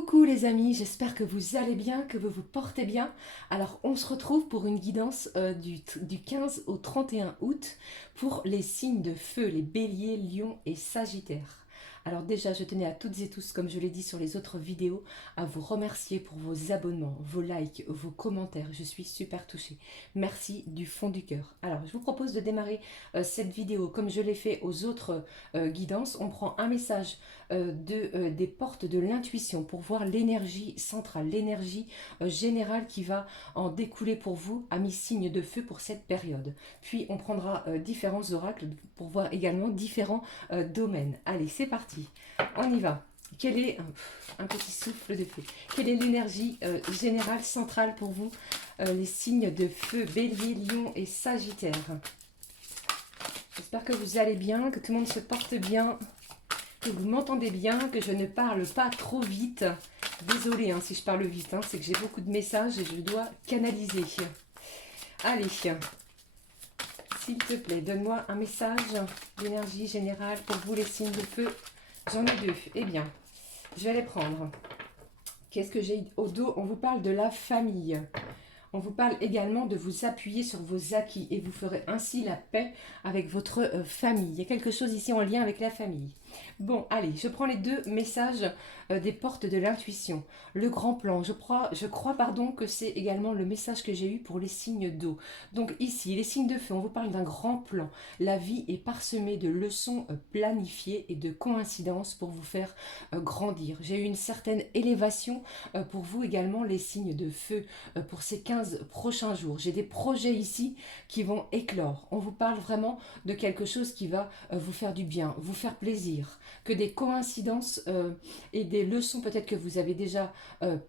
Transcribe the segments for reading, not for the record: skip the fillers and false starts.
Coucou les amis, j'espère que vous allez bien, que vous vous portez bien. Alors on se retrouve pour une guidance du 15 au 31 août pour les signes de feu, les béliers, lions et sagittaires. Alors déjà, je tenais à toutes et tous, comme je l'ai dit sur les autres vidéos, à vous remercier pour vos abonnements, vos likes, vos commentaires. Je suis super touchée. Merci du fond du cœur. Alors, je vous propose de démarrer cette vidéo comme je l'ai fait aux autres guidances. On prend un message des portes de l'intuition pour voir l'énergie centrale, l'énergie générale qui va en découler pour vous, amis signes de feu, pour cette période. Puis, on prendra différents oracles pour voir également différents domaines. Allez, c'est parti. On y va. Quel est un petit souffle de feu? Quelle est l'énergie générale centrale pour vous, les signes de feu, bélier, lion et sagittaire? J'espère que vous allez bien, que tout le monde se porte bien, que vous m'entendez bien, que je ne parle pas trop vite. Désolée si je parle vite, c'est que j'ai beaucoup de messages et je dois canaliser. Allez, s'il te plaît, donne-moi un message d'énergie générale pour vous, les signes de feu. J'en ai deux. Eh bien, je vais les prendre. Qu'est-ce que j'ai au dos? On vous parle de la famille. On vous parle également de vous appuyer sur vos acquis et vous ferez ainsi la paix avec votre famille. Il y a quelque chose ici en lien avec la famille. Bon, allez, je prends les deux messages des portes de l'intuition. Le grand plan, je crois que c'est également le message que j'ai eu pour les signes d'eau. Donc ici, les signes de feu, on vous parle d'un grand plan. La vie est parsemée de leçons planifiées et de coïncidences pour vous faire grandir. J'ai eu une certaine élévation pour vous également, les signes de feu, pour ces 15 prochains jours. J'ai des projets ici qui vont éclore. On vous parle vraiment de quelque chose qui va vous faire du bien, vous faire plaisir, que des coïncidences et des leçons peut-être que vous avez déjà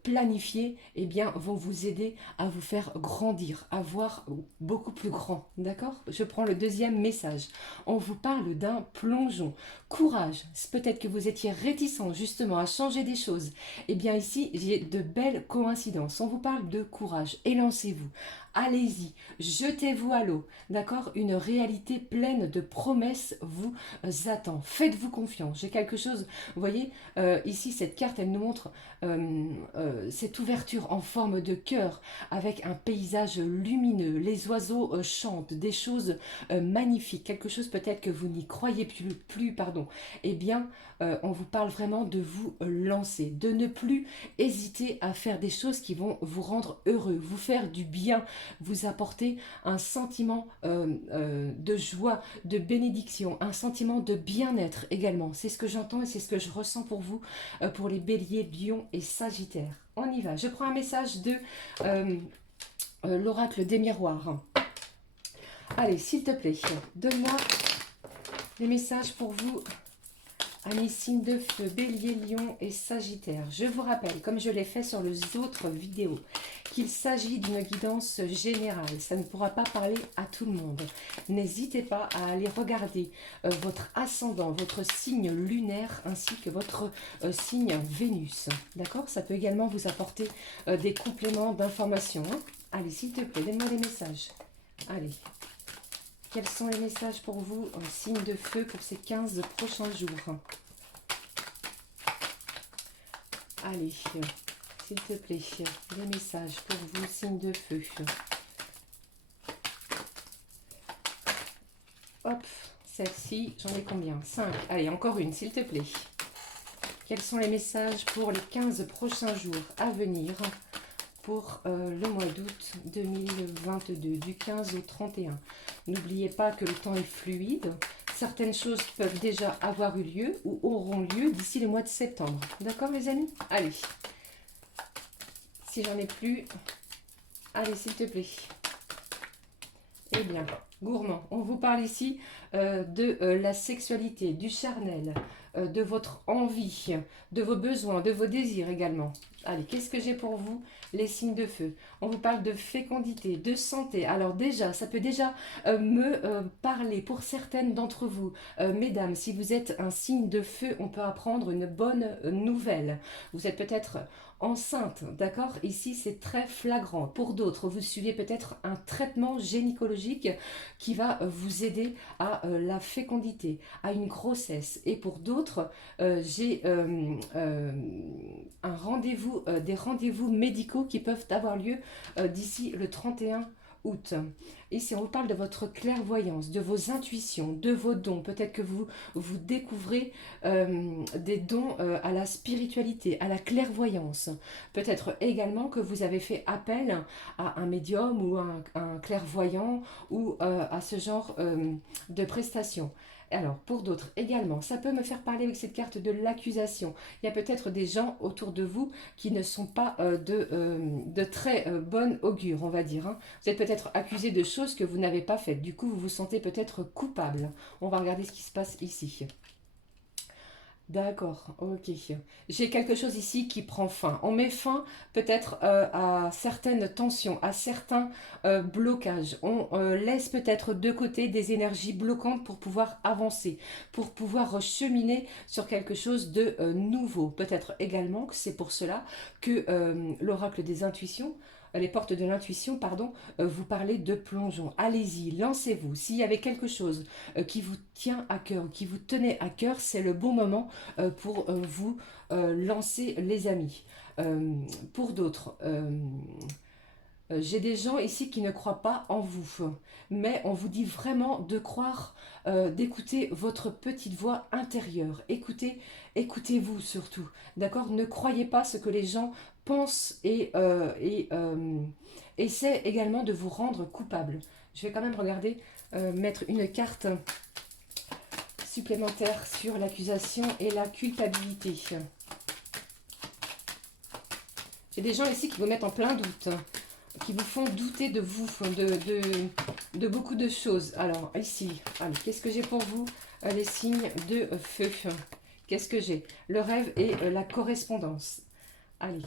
planifiées, eh bien, vont vous aider à vous faire grandir, à voir beaucoup plus grand. D'accord? Je prends le deuxième message. On vous parle d'un plongeon. Courage. Peut-être que vous étiez réticent justement à changer des choses. Eh bien ici, j'ai de belles coïncidences. On vous parle de courage. Élancez-vous. Allez-y, jetez-vous à l'eau, d'accord? Une réalité pleine de promesses vous attend. Faites-vous confiance. J'ai quelque chose, vous voyez, ici cette carte, elle nous montre cette ouverture en forme de cœur avec un paysage lumineux. Les oiseaux chantent, des choses magnifiques, quelque chose peut-être que vous n'y croyez plus, pardon. Eh bien, on vous parle vraiment de vous lancer, de ne plus hésiter à faire des choses qui vont vous rendre heureux, vous faire du bien, vous apporter un sentiment de joie, de bénédiction, un sentiment de bien-être également. C'est ce que j'entends et c'est ce que je ressens pour vous, pour les béliers, lions et sagittaires. On y va. Je prends un message de l'oracle des miroirs. Allez, s'il te plaît, donne-moi les messages pour vous, amis signes de feu, bélier, lion et sagittaire. Je vous rappelle, comme je l'ai fait sur les autres vidéos, qu'il s'agit d'une guidance générale. Ça ne pourra pas parler à tout le monde. N'hésitez pas à aller regarder votre ascendant, votre signe lunaire ainsi que votre signe Vénus. D'accord? Ça peut également vous apporter des compléments d'informations. Allez, s'il te plaît, donne-moi des messages. Allez. Quels sont les messages pour vous, signe de feu, pour ces 15 prochains jours? Allez, s'il te plaît, les messages pour vous, signe de feu. Hop, celle-ci, j'en ai combien? 5. Allez, encore une, s'il te plaît. Quels sont les messages pour les 15 prochains jours à venir pour le mois d'août 2022, du 15 au 31. N'oubliez pas que le temps est fluide. Certaines choses peuvent déjà avoir eu lieu ou auront lieu d'ici le mois de septembre. D'accord, les amis? Allez. Si j'en ai plus, allez, s'il te plaît. Eh bien, gourmand. On vous parle ici de la sexualité, du charnel, de votre envie, de vos besoins, de vos désirs également. Allez, qu'est-ce que j'ai pour vous, les signes de feu? On vous parle de fécondité, de santé. Alors déjà, ça peut déjà me parler pour certaines d'entre vous. Mesdames, si vous êtes un signe de feu, on peut apprendre une bonne nouvelle. Vous êtes peut-être enceinte, d'accord? Ici, c'est très flagrant. Pour d'autres, vous suivez peut-être un traitement gynécologique qui va vous aider à la fécondité, à une grossesse. Et pour d'autres, j'ai un rendez-vous, des rendez-vous médicaux qui peuvent avoir lieu d'ici le 31 août. Ici, on vous parle de votre clairvoyance, de vos intuitions, de vos dons. Peut-être que vous découvrez des dons à la spiritualité, à la clairvoyance. Peut-être également que vous avez fait appel à un médium ou un clairvoyant ou à ce genre de prestations. Alors, pour d'autres également, ça peut me faire parler avec cette carte de l'accusation. Il y a peut-être des gens autour de vous qui ne sont pas de très bonne augure, on va dire. Hein. Vous êtes peut-être accusé de choses que vous n'avez pas faites. Du coup, vous vous sentez peut-être coupable. On va regarder ce qui se passe ici. D'accord, ok. J'ai quelque chose ici qui prend fin. On met fin peut-être à certaines tensions, à certains blocages. On laisse peut-être de côté des énergies bloquantes pour pouvoir avancer, pour pouvoir cheminer sur quelque chose de nouveau. Peut-être également que c'est pour cela que l'oracle des intuitions, les portes de l'intuition, pardon, vous parlez de plongeon. Allez-y, lancez-vous. S'il y avait quelque chose qui vous tient à cœur, qui vous tenait à cœur, c'est le bon moment pour vous lancer, les amis. Pour d'autres, j'ai des gens ici qui ne croient pas en vous, mais on vous dit vraiment de croire, d'écouter votre petite voix intérieure. Écoutez-vous surtout, d'accord? Ne croyez pas ce que les gens pensent et essaient également de vous rendre coupable. Je vais quand même regarder, mettre une carte supplémentaire sur l'accusation et la culpabilité. J'ai des gens ici qui vous mettent en plein doute, qui vous font douter de vous, de beaucoup de choses. Alors, ici, allez, qu'est-ce que j'ai pour vous? Les signes de feu. Qu'est-ce que j'ai? Le rêve et la correspondance. Allez.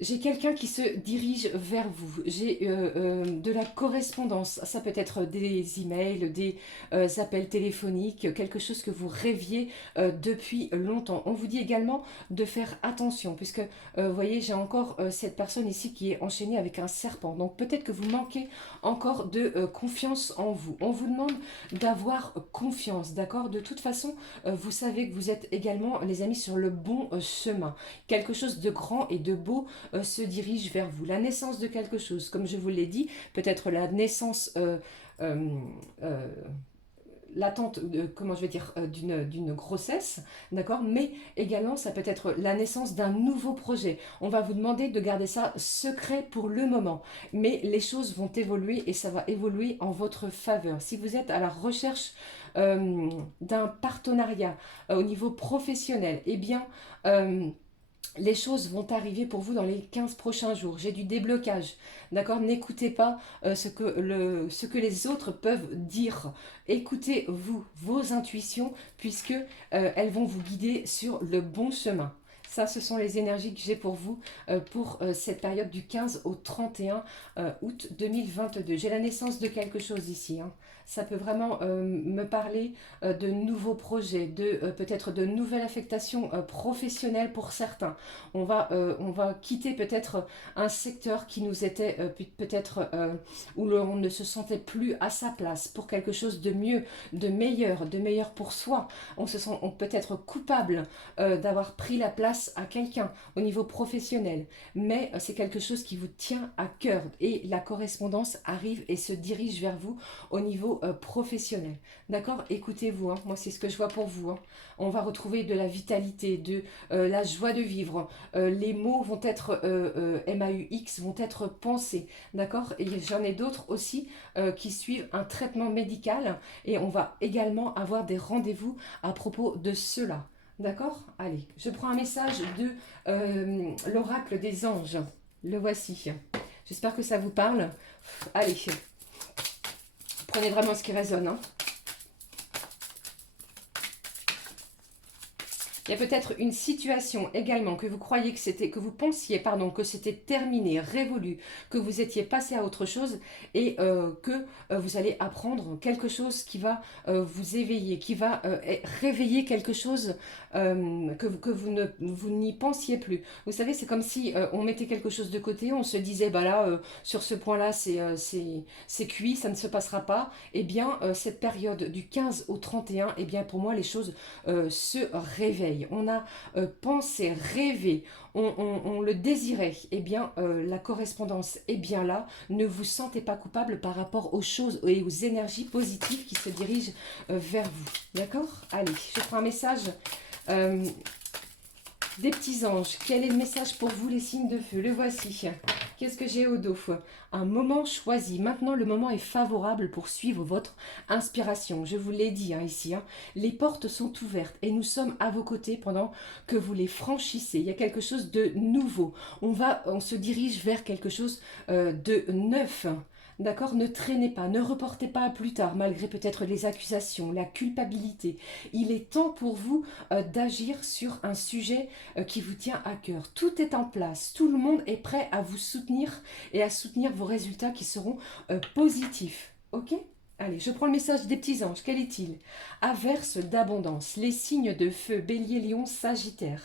J'ai quelqu'un qui se dirige vers vous. J'ai de la correspondance. Ça peut être des emails, des appels téléphoniques, quelque chose que vous rêviez depuis longtemps. On vous dit également de faire attention, puisque vous voyez, j'ai encore cette personne ici qui est enchaînée avec un serpent. Donc peut-être que vous manquez encore de confiance en vous. On vous demande d'avoir confiance, d'accord? De toute façon, vous savez que vous êtes également, les amis, sur le bon chemin. Quelque chose de grand et de beau se dirige vers vous. La naissance de quelque chose, comme je vous l'ai dit, peut-être la naissance, euh, euh, l'attente, comment je vais dire, d'une grossesse, d'accord, mais également ça peut être la naissance d'un nouveau projet. On va vous demander de garder ça secret pour le moment, mais les choses vont évoluer et ça va évoluer en votre faveur. Si vous êtes à la recherche d'un partenariat au niveau professionnel, eh bien les choses vont arriver pour vous dans les 15 prochains jours. J'ai du déblocage, d'accord? N'écoutez pas ce que les autres peuvent dire. Écoutez-vous, vos intuitions, puisque elles vont vous guider sur le bon chemin. Ça, ce sont les énergies que j'ai pour vous pour cette période du 15 au 31 août 2022. J'ai la naissance de quelque chose ici. Hein. Ça peut vraiment me parler de nouveaux projets, de peut-être de nouvelles affectations professionnelles pour certains. On va quitter peut-être un secteur qui nous était peut-être où on ne se sentait plus à sa place pour quelque chose de mieux, de meilleur pour soi. On se sent peut-être coupable d'avoir pris la place à quelqu'un au niveau professionnel, mais c'est quelque chose qui vous tient à cœur et la correspondance arrive et se dirige vers vous au niveau professionnel. D'accord? Écoutez-vous, hein. Moi c'est ce que je vois pour vous. Hein. On va retrouver de la vitalité, de la joie de vivre. Les mots vont être MAUX, vont être pensés. D'accord? Et j'en ai d'autres aussi qui suivent un traitement médical et on va également avoir des rendez-vous à propos de cela. D'accord? Allez, je prends un message de l'oracle des anges. Le voici. J'espère que ça vous parle. Allez, prenez vraiment ce qui résonne. Hein. Il y a peut-être une situation également que vous croyez que c'était, que vous pensiez, pardon, que c'était terminé, révolu, que vous étiez passé à autre chose et que vous allez apprendre quelque chose qui va vous éveiller, qui va réveiller quelque chose que vous n'y pensiez plus. Vous savez, c'est comme si on mettait quelque chose de côté, on se disait, bah là, sur ce point-là, c'est cuit, ça ne se passera pas. Eh bien, cette période du 15 au 31, eh bien, pour moi, les choses se réveillent. réveille, on a pensé, rêvé, on le désirait, eh bien la correspondance est bien là. Ne vous sentez pas coupable par rapport aux choses et aux énergies positives qui se dirigent vers vous. D'accord? Allez, je prends un message des petits anges. Quel est le message pour vous, les signes de feu? Le voici. Qu'est-ce que j'ai au dos? Un moment choisi. Maintenant, le moment est favorable pour suivre votre inspiration. Je vous l'ai dit ici. Les portes sont ouvertes et nous sommes à vos côtés pendant que vous les franchissez. Il y a quelque chose de nouveau. On se dirige vers quelque chose de neuf. D'accord? Ne traînez pas, ne reportez pas à plus tard, malgré peut-être les accusations, la culpabilité. Il est temps pour vous d'agir sur un sujet qui vous tient à cœur. Tout est en place, tout le monde est prêt à vous soutenir et à soutenir vos résultats qui seront positifs. Ok? Allez, je prends le message des petits anges. Quel est-il? Averse d'abondance. Les signes de feu, bélier, lion, sagittaire.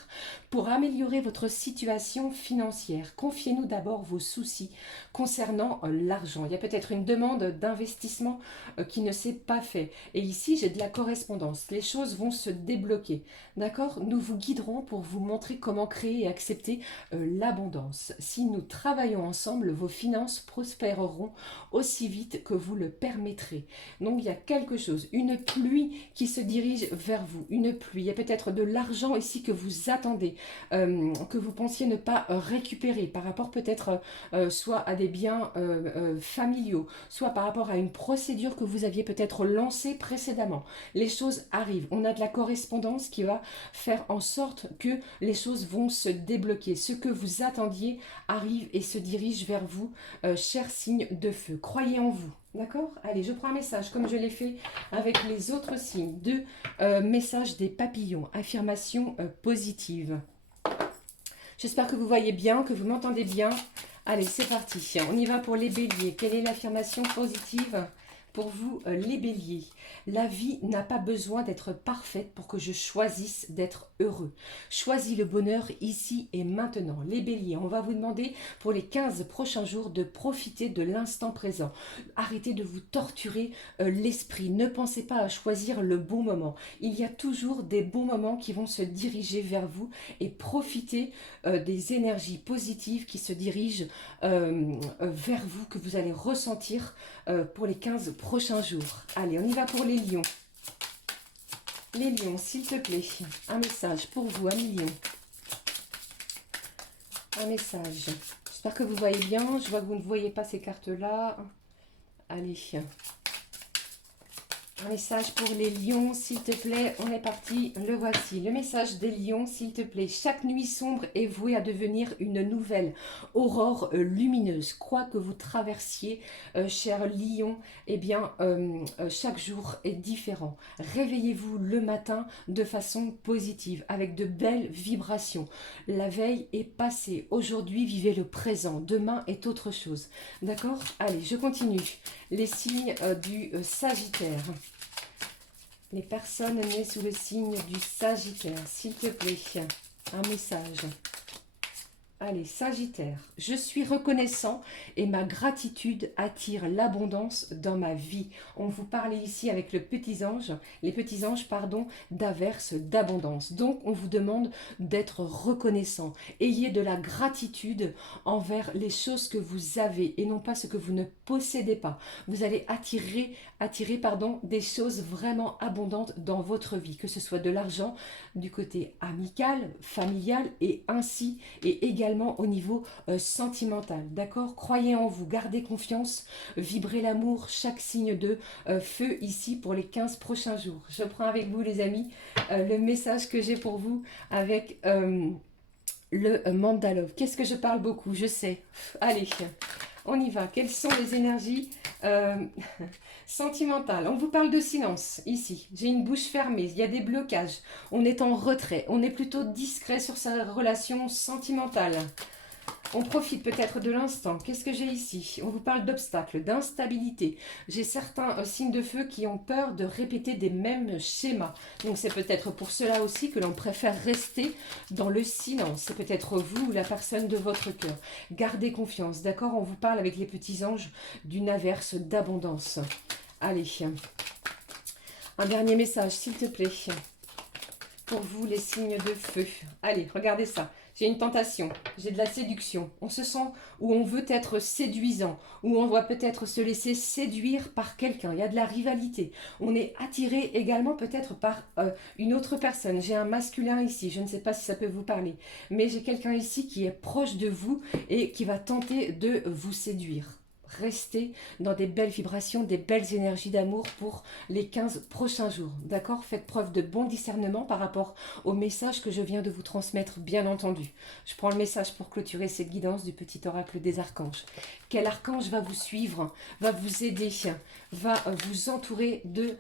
Pour améliorer votre situation financière, confiez-nous d'abord vos soucis concernant l'argent. Il y a peut-être une demande d'investissement qui ne s'est pas fait. Et ici, j'ai de la correspondance. Les choses vont se débloquer. D'accord? Nous vous guiderons pour vous montrer comment créer et accepter l'abondance. Si nous travaillons ensemble, vos finances prospéreront aussi vite que vous le permettrez. Donc il y a quelque chose, une pluie qui se dirige vers vous, une pluie. Il y a peut-être de l'argent ici que vous attendez, que vous pensiez ne pas récupérer par rapport peut-être soit à des biens familiaux, soit par rapport à une procédure que vous aviez peut-être lancée précédemment. Les choses arrivent. On a de la correspondance qui va faire en sorte que les choses vont se débloquer. Ce que vous attendiez arrive et se dirige vers vous, chers signes de feu. Croyez en vous. D'accord? Allez, je prends un message comme je l'ai fait avec les autres signes. Deux messages des papillons, affirmation positive. J'espère que vous voyez bien, que vous m'entendez bien. Allez, c'est parti. On y va pour les béliers. Quelle est l'affirmation positive pour vous, les béliers? La vie n'a pas besoin d'être parfaite pour que je choisisse d'être heureux. Choisis le bonheur ici et maintenant. Les béliers, on va vous demander pour les 15 prochains jours de profiter de l'instant présent. Arrêtez de vous torturer l'esprit. Ne pensez pas à choisir le bon moment. Il y a toujours des bons moments qui vont se diriger vers vous et profitez des énergies positives qui se dirigent vers vous, que vous allez ressentir pour les 15 prochains jours. Allez, on y va pour les lions. Les lions, s'il te plaît, un message pour vous, un million. Un message. J'espère que vous voyez bien. Je vois que vous ne voyez pas ces cartes-là. Allez. Un message pour les lions, s'il te plaît. On est parti, le voici. Le message des lions, s'il te plaît. Chaque nuit sombre est vouée à devenir une nouvelle aurore lumineuse. Quoi que vous traversiez, cher lion, eh bien, chaque jour est différent. Réveillez-vous le matin de façon positive, avec de belles vibrations. La veille est passée. Aujourd'hui, vivez le présent. Demain est autre chose. D'accord? Allez, je continue. Les signes du Sagittaire. Les personnes nées sous le signe du Sagittaire, s'il te plaît, un message. Allez, Sagittaire, je suis reconnaissant et ma gratitude attire l'abondance dans ma vie. On vous parlait ici avec les petits anges, d'averse, d'abondance. Donc, on vous demande d'être reconnaissant. Ayez de la gratitude envers les choses que vous avez et non pas ce que vous ne possédez pas. Vous allez attirer des choses vraiment abondantes dans votre vie, que ce soit de l'argent, du côté amical, familial et ainsi et également au niveau sentimental, d'accord? Croyez en vous, gardez confiance, vibrez l'amour, chaque signe de feu ici pour les 15 prochains jours. Je prends avec vous les amis le message que j'ai pour vous avec le Mandalove. Qu'est-ce que je parle beaucoup, je sais. Allez, on y va. Quelles sont les énergies sentimentales? On vous parle de silence ici. J'ai une bouche fermée, il y a des blocages. On est en retrait, on est plutôt discret sur sa relation sentimentale. On profite peut-être de l'instant. Qu'est-ce que j'ai ici? On vous parle d'obstacles, d'instabilité. J'ai certains signes de feu qui ont peur de répéter des mêmes schémas. Donc c'est peut-être pour cela aussi que l'on préfère rester dans le silence. C'est peut-être vous ou la personne de votre cœur. Gardez confiance, d'accord? On vous parle avec les petits anges d'une averse d'abondance. Allez, un dernier message, s'il te plaît. pour vous, les signes de feu. Allez, regardez ça. J'ai une tentation, j'ai de la séduction. On se sent où on veut être séduisant, où on doit peut-être se laisser séduire par quelqu'un. Il y a de la rivalité. On est attiré également peut-être par une autre personne. J'ai un masculin ici, je ne sais pas si ça peut vous parler. Mais j'ai quelqu'un ici qui est proche de vous et qui va tenter de vous séduire. Restez dans des belles vibrations, des belles énergies d'amour pour les 15 prochains jours. D'accord? Faites preuve de bon discernement par rapport au message que je viens de vous transmettre, bien entendu. Je prends le message pour clôturer cette guidance du petit oracle des archanges. Quel archange va vous suivre, va vous aider, va vous entourer de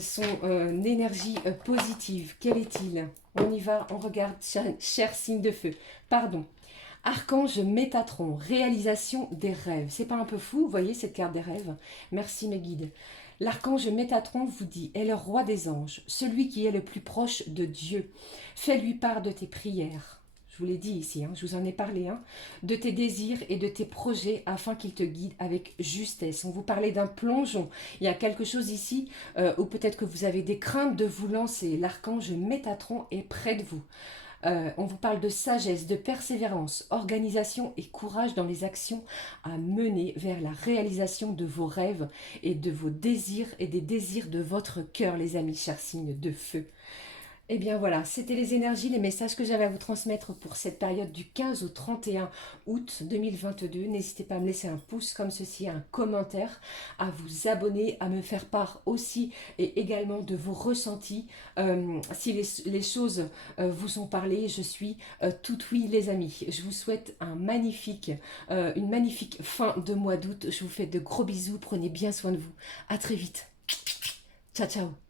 son énergie positive? Quel est-il? On y va, on regarde, cher signe de feu. Pardon. Archange Métatron, réalisation des rêves. C'est pas un peu fou, vous voyez cette carte des rêves? Merci mes guides. L'archange Métatron vous dit, est le roi des anges, celui qui est le plus proche de Dieu. Fais-lui part de tes prières. Je vous l'ai dit ici, je vous en ai parlé, de tes désirs et de tes projets afin qu'il te guide avec justesse. On vous parlait d'un plongeon. Il y a quelque chose ici où peut-être que vous avez des craintes de vous lancer. L'archange Métatron est près de vous. On vous parle de sagesse, de persévérance, organisation et courage dans les actions à mener vers la réalisation de vos rêves et de vos désirs et des désirs de votre cœur, les amis, chers signes de feu. Eh bien voilà, c'était les énergies, les messages que j'avais à vous transmettre pour cette période du 15 au 31 août 2022. N'hésitez pas à me laisser un pouce comme ceci, un commentaire, à vous abonner, à me faire part aussi et également de vos ressentis. Si les choses vous ont parlé, je suis tout oui les amis. Je vous souhaite une magnifique fin de mois d'août. Je vous fais de gros bisous, prenez bien soin de vous. À très vite. Ciao, ciao.